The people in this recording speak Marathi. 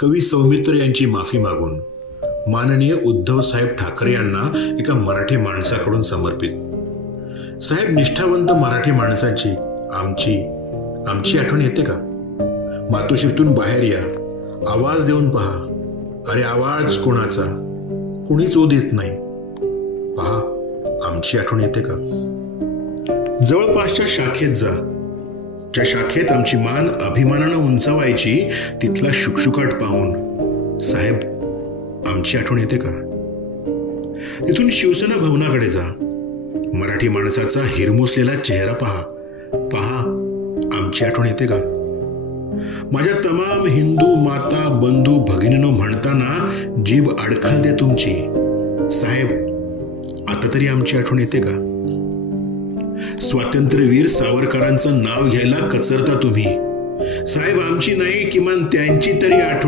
कवी सौमित्र यांची माफी मागून माननीय उद्धव साहेब ठाकरे यांना एका मराठी माणसाकडून समर्पित. साहेब, निष्ठावंत मराठी माणसाची आमची आठवण येते का? मातोश्रीतून बाहेर या, आवाज देऊन पहा. अरे आवाज कोणाचा? कुणीच ओ देत नाही. पहा, आमची आठवण येते का? जवळपासच्या शाखेत जा, ज्या शाखेत आमची मान अभिमानानं उंचावायची, तिथला शुकशुकाट पाहून साहेब, आमची आठवण येते का? तिथून शिवसेना भवनाकडे जा, मराठी माणसाचा हिरमुसलेला चेहरा पहा, आमची आठवण येते का? माझ्या तमाम हिंदू माता बंधू भगिनीनो म्हणताना जीभ अडखळते तुमची. साहेब, आता तरी आमची आठवण येते का? स्वातंत्र्यवीर सावरकरांचं नाव घ्यायला कचरता तुम्ही. साहेब, आमची नाही, किमान त्यांची तरी आठवण